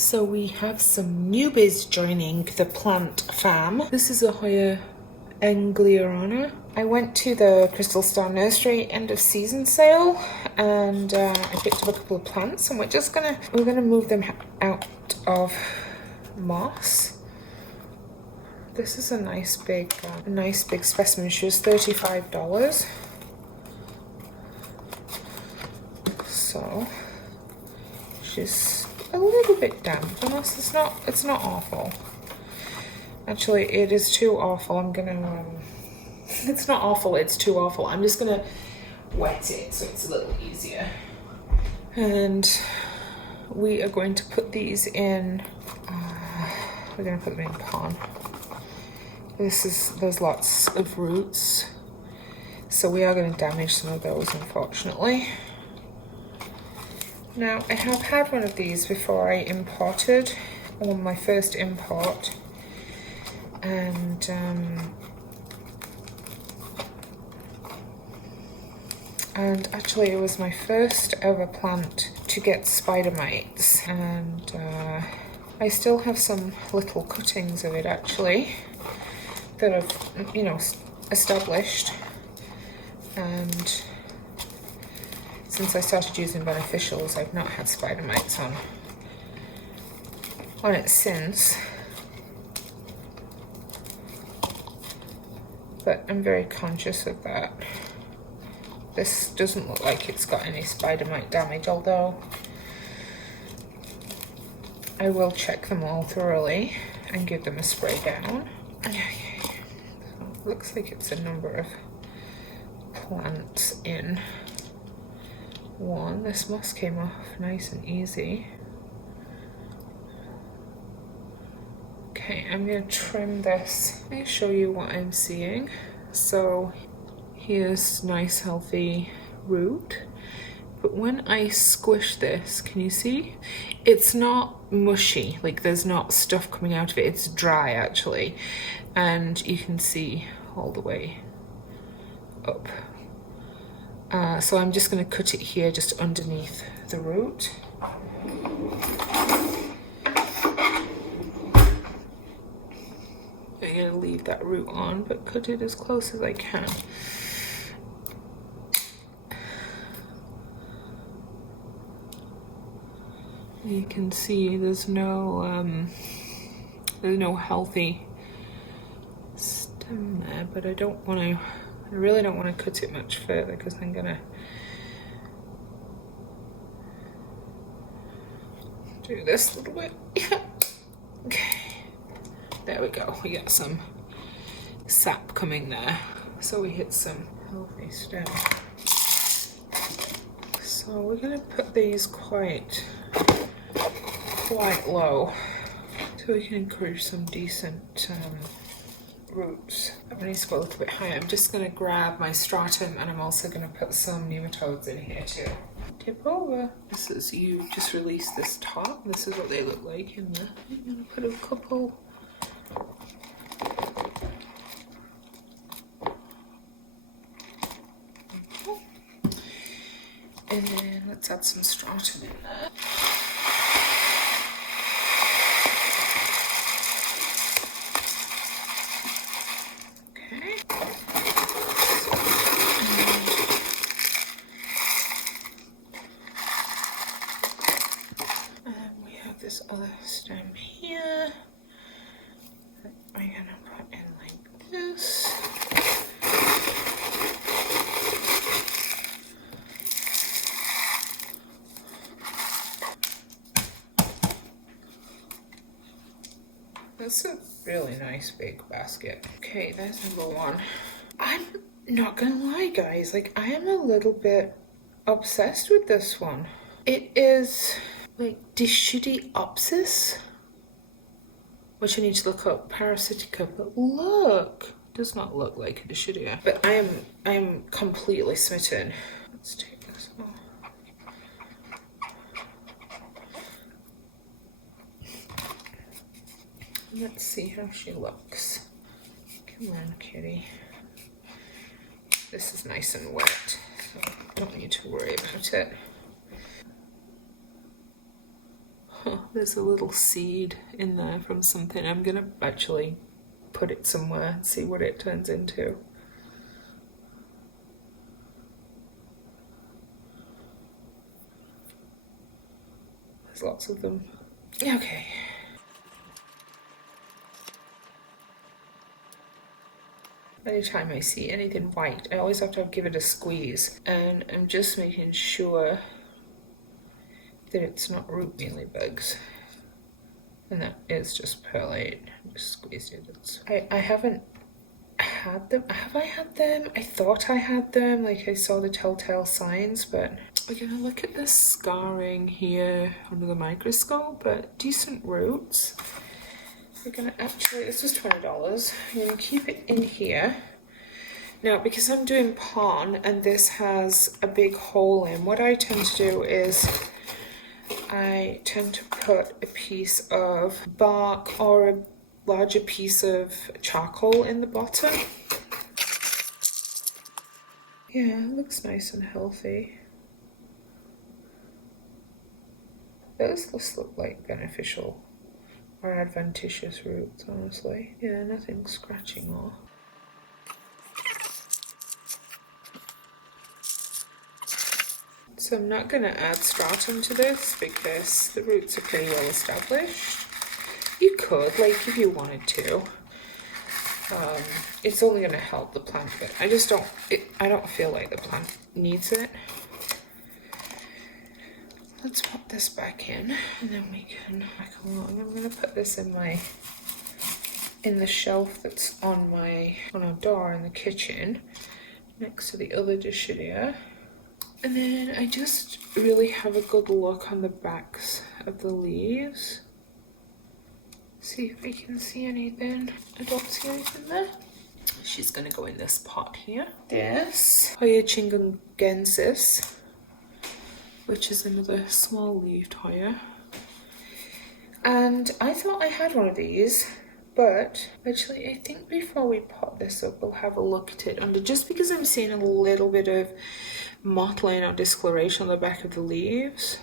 So we have some newbies joining the plant fam. This is a Hoya Engliarana. I went to the Crystal Star Nursery end of season sale and I picked up a couple of plants, and we're gonna move them out of moss. This is a nice big specimen. She was $35. So she's a little bit damp, but it's not awful. Actually, it is too awful. It's not awful, it's too awful. I'm just gonna wet it so it's a little easier. And we are going to put these in, we're gonna put them in pond. There's lots of roots, so we are gonna damage some of those, unfortunately. Now, I have had one of these before I imported, on my first import, and actually it was my first ever plant to get spider mites, and I still have some little cuttings of it actually that have, you know, established, and since I started using beneficials, I've not had spider mites on it since. But I'm very conscious of that. This doesn't look like it's got any spider mite damage, although I will check them all thoroughly and give them a spray down. Okay. So looks like it's a number of plants in one. This moss came off nice and easy. Okay, I'm going to trim this. Let me show you what I'm seeing. So here's nice healthy root, but when I squish this, can you see? It's not mushy, like there's not stuff coming out of it, it's dry actually, and you can see all the way up. So I'm just going to cut it here just underneath the root. I'm going to leave that root on, but cut it as close as I can. You can see there's no healthy stem there, but I really don't want to cut it much further because I'm gonna do this a little bit. Yeah. Okay, there we go. We got some sap coming there, so we hit some healthy stem. So we're gonna put these quite low so we can encourage some decent roots. That needs to go a little bit higher. I'm just going to grab my stratum, and I'm also going to put some nematodes in here too. Tip over. This is, you just release this top. This is what they look like in there. I'm going to put a couple. And then let's add some stratum in there. This other stem here that I'm gonna put in like this. That's a really nice big basket. Okay, there's number one. I'm not gonna lie, guys, like I am a little bit obsessed with this one. It is like Dischidiopsis, which I need to look up, Parasitica, but look, does not look like a Dischidia. But I am completely smitten. Let's take this off. Let's see how she looks. Come on, kitty. This is nice and wet, so don't need to worry about it. Huh. there's a little seed in there from something. I'm gonna actually put it somewhere and see what it turns into. There's lots of them. Okay. Anytime I see anything white, I always have to give it a squeeze, and I'm just making sure that it's not root mealybugs. And that is just perlite. Just squeezed it. I haven't had them. Have I had them? I thought I had them, like I saw the telltale signs, but we're gonna look at this scarring here under the microscope, but decent roots. We're gonna actually, this was $20. I'm gonna keep it in here. Now, because I'm doing pon and this has a big hole in, what I tend to do is I tend to put a piece of bark or a larger piece of charcoal in the bottom. Yeah, it looks nice and healthy. Those just look like beneficial or adventitious roots, honestly. Yeah, nothing scratching off. So I'm not going to add stratum to this because the roots are pretty well established. You could, like, if you wanted to. It's only going to help the plant, but I just don't, I don't feel like the plant needs it. Let's put this back in and then we can back along. I'm going to put this in the shelf that's on our door in the kitchen next to the other Dischidia. And then I just really have a good look on the backs of the leaves. See if I can see anything. I don't see anything there. She's gonna go in this pot here. This Hoya chingungensis, which is another small leaved Hoya. And I thought I had one of these, but actually I think before we pot this up, we'll have a look at it under, just because I'm seeing a little bit of mottling or discoloration on the back of the leaves.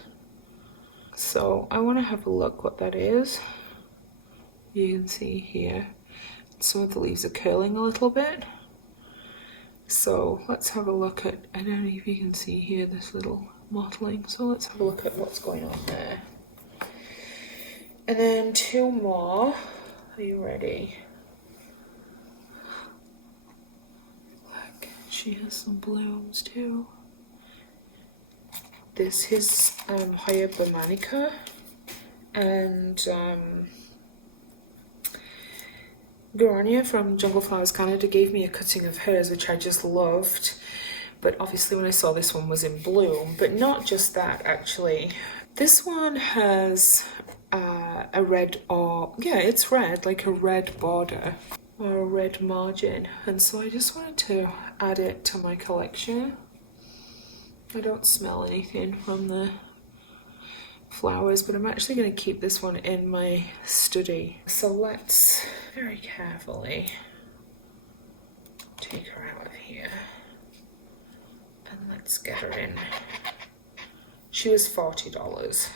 So I want to have a look what that is. You can see here some of the leaves are curling a little bit. So let's have a look at, I don't know if you can see here this little mottling, so let's have a look at what's going on there. And then two more. Are you ready? Look, she has some blooms too. This is Hoya Bamanica, and Garania from Jungle Flowers Canada gave me a cutting of hers, which I just loved. But obviously when I saw this one was in bloom, but not just that actually. This one has a red, or yeah, it's red, like a red border or a red margin, and so I just wanted to add it to my collection. I don't smell anything from the flowers, but I'm actually going to keep this one in my study. So let's very carefully take her out of here and let's get her in. She was $40.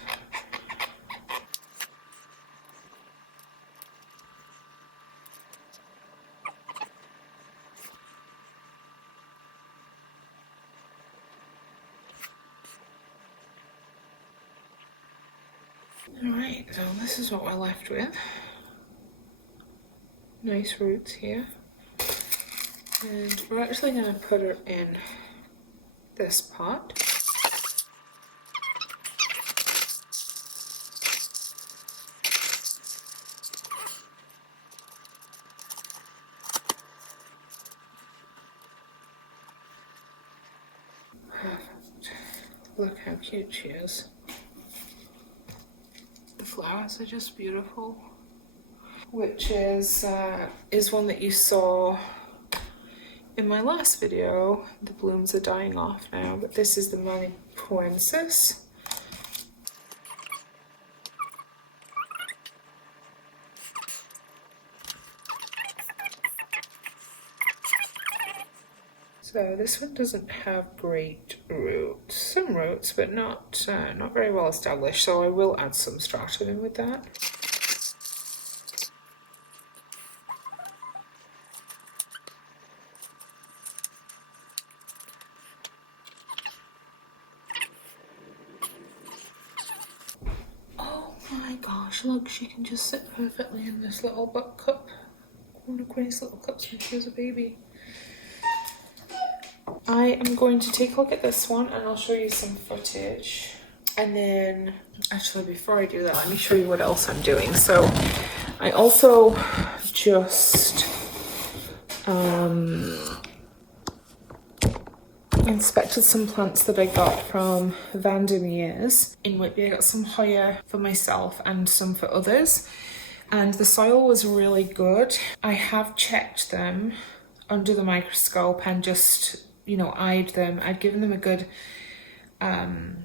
Alright, so this is what we're left with. Nice roots here. And we're actually going to put her in this pot. Perfect. Look how cute she is. The flowers are just beautiful. Which is one that you saw in my last video. The blooms are dying off now, but this is the Manipuensis. So this one doesn't have great roots. Some roots, but not very well established. So I will add some stratum in with that. Oh my gosh, look, she can just sit perfectly in this little butt cup. One of Quinny's little cups when she was a baby. I am going to take a look at this one and I'll show you some footage. And then, actually before I do that, let me show you what else I'm doing. So I also just inspected some plants that I got from Vandermeer's in Whitby. I got some Hoya for myself and some for others. And the soil was really good. I have checked them under the microscope and just, you know, eyed them. I've given them a good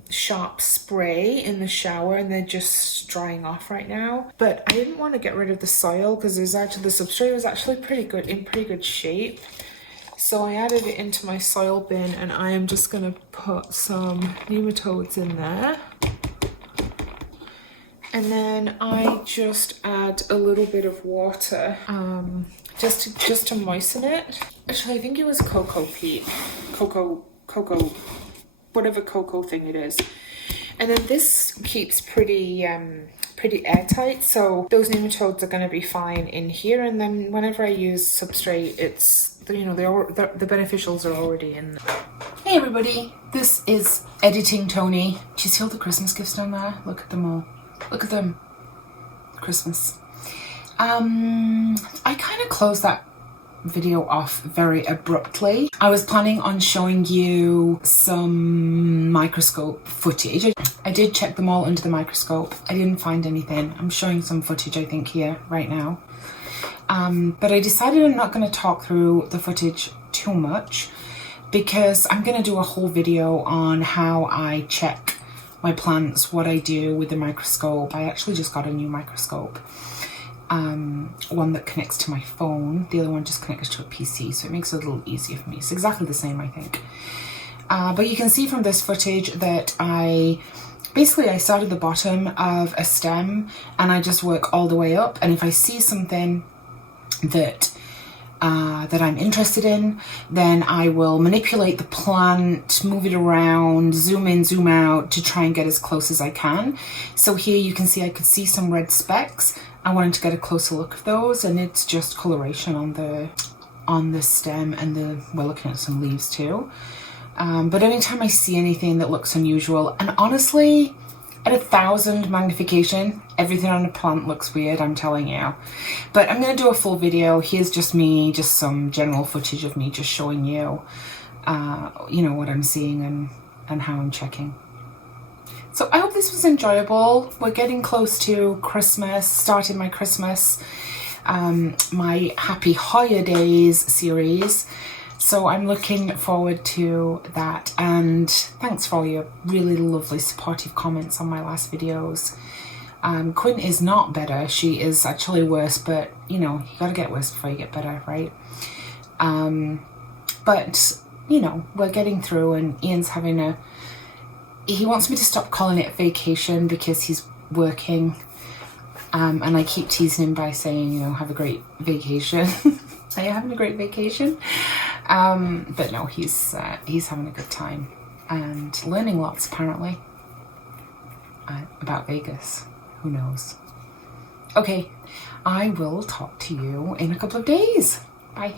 sharp spray in the shower and they're just drying off right now. But I didn't want to get rid of the soil because the substrate was actually pretty good shape. So I added it into my soil bin and I am just going to put some nematodes in there. And then I just add a little bit of water just to moisten it. Actually, I think it was cocoa peat. Cocoa, whatever cocoa thing it is. And then this keeps pretty airtight, so those nematodes are going to be fine in here. And then whenever I use substrate, it's, you know, the beneficials are already in there. Hey everybody, this is Editing Tony. Do you see all the Christmas gifts down there? Look at them all. Look at them. Christmas. I kind of closed that video off very abruptly. I was planning on showing you some microscope footage. I did check them all under the microscope. I didn't find anything. I'm showing some footage, I think, here right now. But I decided I'm not going to talk through the footage too much because I'm going to do a whole video on how I check my plants, what I do with the microscope. I actually just got a new microscope. One that connects to my phone, the other one just connects to a PC, so it makes it a little easier for me. It's exactly the same, I think. But you can see from this footage that I start at the bottom of a stem and I just work all the way up, and if I see something that I'm interested in, then I will manipulate the plant, move it around, zoom in, zoom out to try and get as close as I can. So here you can see I could see some red specks. I wanted to get a closer look of those, and it's just coloration on the stem, and we're looking at some leaves too. But anytime I see anything that looks unusual, and honestly, at 1,000 magnification, everything on a plant looks weird, I'm telling you. But I'm going to do a full video. Here's just me, just some general footage of me just showing you, you know, what I'm seeing and how I'm checking. So I hope this was enjoyable. We're getting close to Christmas, starting my Christmas, my Happy Hoya Days series. So I'm looking forward to that, and thanks for all your really lovely supportive comments on my last videos. Quinn is not better, she is actually worse, but you know, you gotta get worse before you get better, right? But you know, we're getting through, and Ian's having he wants me to stop calling it vacation because he's working, and I keep teasing him by saying, you know, have a great vacation. Are you having a great vacation? But no, he's having a good time and learning lots apparently about Vegas. Who knows? Okay, I will talk to you in a couple of days. Bye.